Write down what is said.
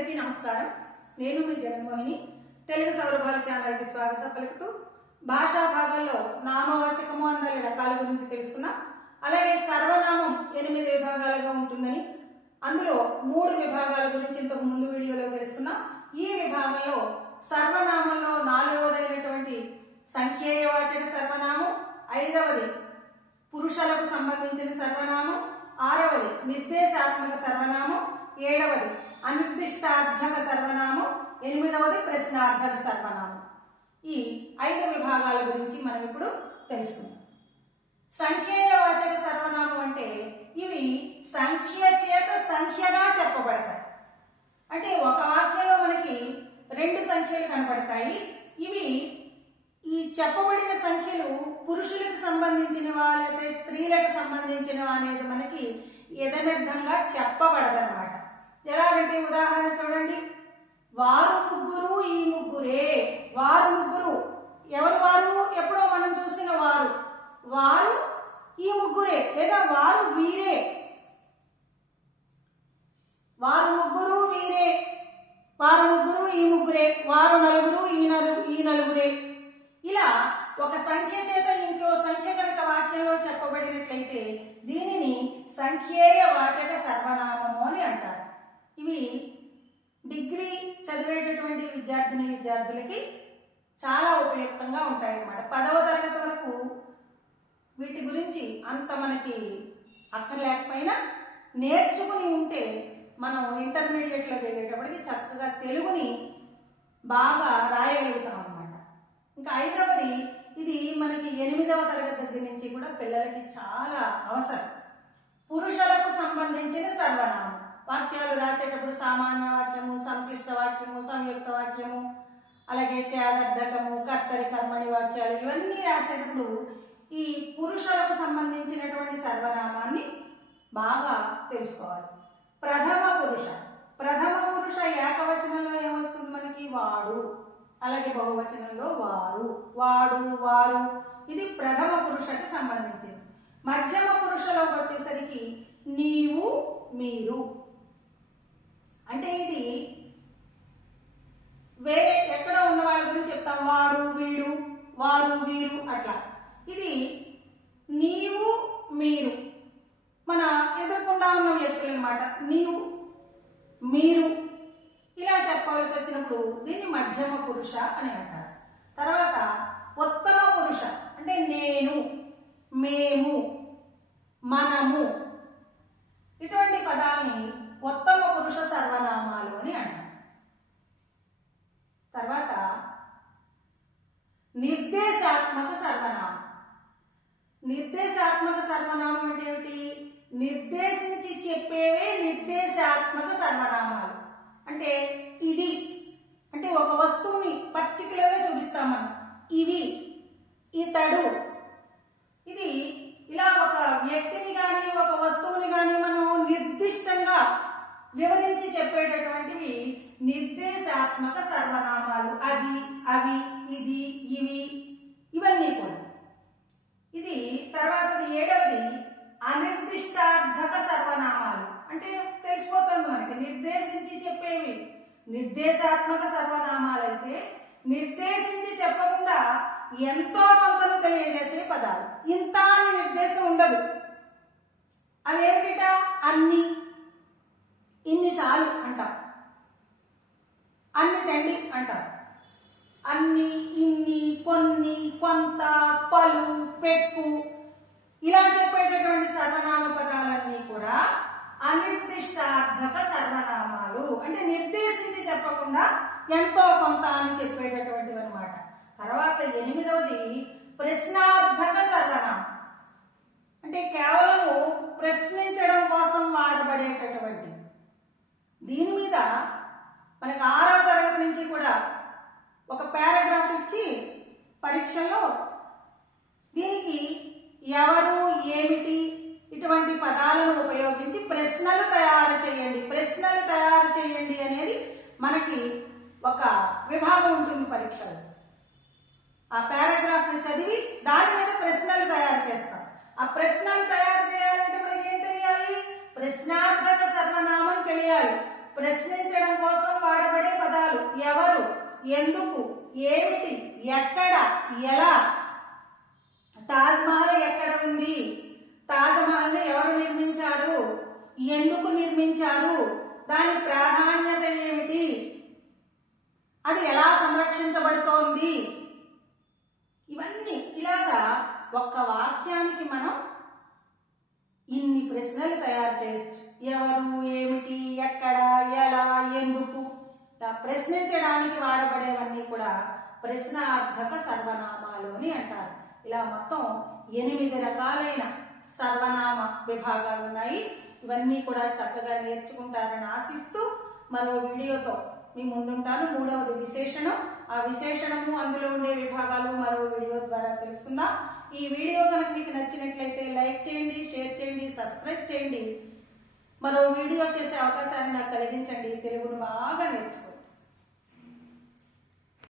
అందరికీ నమస్కారం. నేను మీ జగన్మోహిని. తెలుగు సౌరభాలు ఛానల్కి స్వాగతం పలుకుతూ భాషా భాగాల్లో నామవాచకము అందరి రకాల గురించి తెలుసుకున్నాం. అలాగే సర్వనామం 8 విభాగాలుగా ఉంటుందని, అందులో 3 విభాగాల గురించి ఇంతకు ముందు వీడియోలో తెలుసుకున్నాం. ఈ విభాగంలో సర్వనామంలో 4వదైనటువంటి సంఖ్యేయవాచక సర్వనామం, 5వది పురుషులకు సంబంధించిన సర్వనామం, 6వది నిర్దేశాత్మక సర్వనామం, 7వది అనిర్దిష్టార్థక సర్వనామం, 8వది ప్రశ్నార్థక సర్వనామం. ఈ 5 విభాగాల గురించి మనం ఇప్పుడు తెలుసుకుందాం. సంఖ్యేయవాచక సర్వనామం అంటే ఇవి సంఖ్య చేత సంఖ్యగా చెప్పబడతాయి. అంటే ఒక వాక్యంలో మనకి 2 సంఖ్యలు కనపడతాయి. ఇవి ఈ చెప్పబడిన సంఖ్యలు పురుషులకు సంబంధించినవా లేకపోతే స్త్రీలకు సంబంధించినవా అనేది మనకి యథార్థంగా చెప్పబడదన్నమాట. ఎలాగంటే ఉదాహరణ చూడండి, వారు ముగ్గురు ఈ ముగ్గురే. వారు ముగ్గురు ఎవరు? వారు ఎప్పుడో మనం చూసిన వారు. వారు ఈ ముగ్గురే లేదా వారు వీరే. వారు ముగ్గురు వీరే, వారు ముగ్గురు ఈ ముగ్గురే, వారు నలుగురు ఈ నలుగురే. ఇలా ఒక సంఖ్య చేత ఇంకో సంఖ్య కనుక వాక్యంలో చెప్పబడినట్లయితే దీనిని సంఖ్యేయ వాచక సర్వనామము అని అంటారు. ఇవి డిగ్రీ చదివేటటువంటి విద్యార్థులకి చాలా ఉపయుక్తంగా ఉంటాయి అన్నమాట. 10వ తరగతి వరకు వీటి గురించి అంత మనకి అక్కర్లేకపోయినా నేర్చుకుని ఉంటే మనం ఇంటర్మీడియట్లోకి వెళ్ళేటప్పటికి చక్కగా తెలుగుని బాగా రాయగలుగుతాం అన్నమాట. ఇంకా 5వది, ఇది మనకి 8వ తరగతి దగ్గర నుంచి కూడా పిల్లలకి చాలా అవసరం. పురుషులకు సంబంధించిన సర్వనామం. వాక్యాలు రాసేటప్పుడు సామాన్య వాక్యము, సంశ్లిష్ట వాక్యము, సంయుక్త వాక్యము, అలాగే చేదర్థకము, కర్తరి, కర్మణి వాక్యాలు ఇవన్నీ రాసేటప్పుడు ఈ పురుషులకు సంబంధించినటువంటి సర్వనామాన్ని బాగా తెలుసుకోవాలి. ప్రథమ పురుష ఏకవచనంలో ఏమొస్తుంది మనకి? వాడు. అలాగే బహువచనంలో వారు, వాడు, వారు. ఇది ప్రథమ పురుషకు సంబంధించింది. మధ్యమ పురుషలోకి వచ్చేసరికి నీవు, మీరు. అంటే ఇది వేరే ఎక్కడో ఉన్న వాళ్ళ గురించి చెప్తాం. వాడు, వీడు, వారు, వీరు అట్లా. ఇది నీవు, మీరు మన ఎదుర్కొండా ఉన్న వ్యక్తులు అన్నమాట. నీవు, మీరు ఇలా చెప్పవలసి వచ్చినప్పుడు దీన్ని మధ్యమ పురుష అని అంటారు. తర్వాత ఉత్తమ పురుష అంటే నేను, మేము, మనము. ఇటువంటి పదాలని ఉత్తమ పురుష సర్వనామాలు అని అంటారు. తర్వాత నిర్దేశాత్మక సర్వనామం. నిర్దేశాత్మక సర్వనామం అంటే ఏమిటి? నిర్దేశించి చెప్పేవే నిర్దేశాత్మక సర్వనామాలు. అంటే ఇది అంటే ఒక వస్తువుని పర్టికులర్గా చూపిస్తాం మనం. ఇవి, ఇతడు. ఇది ఇలా ఒక వ్యక్తిని కానీ ఒక వస్తువుని కానీ మనం నిర్దిష్టంగా వివరించి చెప్పేటటువంటివి నిర్దేశాత్మక సర్వనామాలు. అది, అవి, ఇది, ఇవి, ఇవన్నీ కూడా. ఇది తర్వాతది 7వది అనిర్దిష్టార్థక సర్వనామాలు. అంటే తెలిసిపోతుంది మనకి నిర్దేశించి చెప్పేవి నిర్దేశాత్మక సర్వనామాలు అయితే నిర్దేశించి చెప్పకుండా ఎంతో కొంతను తెలియజేసే పదాలు. ఇంత అని నిర్దేశం ఉండదు. అవేమిట? అన్ని, ఇన్ని చాలు అంటాం. అన్ని తండి అంటాం. అన్ని, ఇన్ని, కొన్ని, కొంత, పలు, పెక్కు ఇలా చెప్పేటటువంటి సర్వనామ పదాలన్నీ కూడా అనిర్దిష్టార్థక సర్వనామాలు. అంటే నిర్దేశించి చెప్పకుండా ఎంతో కొంత అని చెప్పేటటువంటివి అనమాట. తర్వాత 8వది ప్రశ్నార్థక సర్వనామం. అంటే కేవలము ప్రశ్నించడం కోసం వాడబడేటటువంటి. దీని మీద మనకు 6వ తరగతి నుంచి కూడా ఒక పారాగ్రాఫ్ ఇచ్చి పరీక్షలో దీనికి ఎవరు, ఏమిటి ఇటువంటి పదాలను ఉపయోగించి ప్రశ్నలు తయారు చేయండి అనేది మనకి ఒక విభాగం ఉంటుంది పరీక్షలో. ఆ పారాగ్రాఫ్ ని చదివి దాని మీద ప్రశ్నలు తయారు చేస్తాం. ఆ ప్రశ్నలు తయారు చేయాలంటే మనకి ఏం తెలియాలి? ప్రశ్నార్థక సర్వనామం తెలియాలి. ప్రశ్నించడం కోసం ఎందుకు, ఏమిటి, ఎక్కడ, ఎలా. తాజ్ మహల్ ఎక్కడ ఉంది, తాజ్ మహల్ ని ఎవరు నిర్మించారు, ఎందుకు నిర్మించారు, దాని ప్రాధాన్యత ఏమిటి, అది ఎలా సంరక్షించబడుతోంది, ఇవన్నీ ఇలాగా ఒక్క వాక్యానికి మనం ఇన్ని ప్రశ్నలు తయారు చేయొచ్చు. ఎవరు, ఏమిటి, ఎక్కడ, ఎలా, ఎందుకు. ఇలా ప్రశ్నించడానికి వాడబడేవన్నీ కూడా ప్రశ్నార్థక సర్వనామాలు అని అంటారు. ఇలా మొత్తం 8 రకాలైన సర్వనామ విభాగాలు ఉన్నాయి. ఇవన్నీ కూడా చక్కగా నేర్చుకుంటారని ఆశిస్తూ మరో వీడియోతో మీ ముందుంటాను. 3వది విశేషణం. ఆ విశేషణము, అందులో ఉండే విభాగాలు మరో వీడియో ద్వారా తెలుసుకుందాం. ఈ వీడియో కనుక మీకు నచ్చినట్లయితే లైక్ చేయండి, షేర్ చేయండి, సబ్స్క్రైబ్ చేయండి. మరో వీడియో చేసే అవకాశాన్ని నాకు కలిగించండి. తెలుగును బాగా నేర్చుకోండి.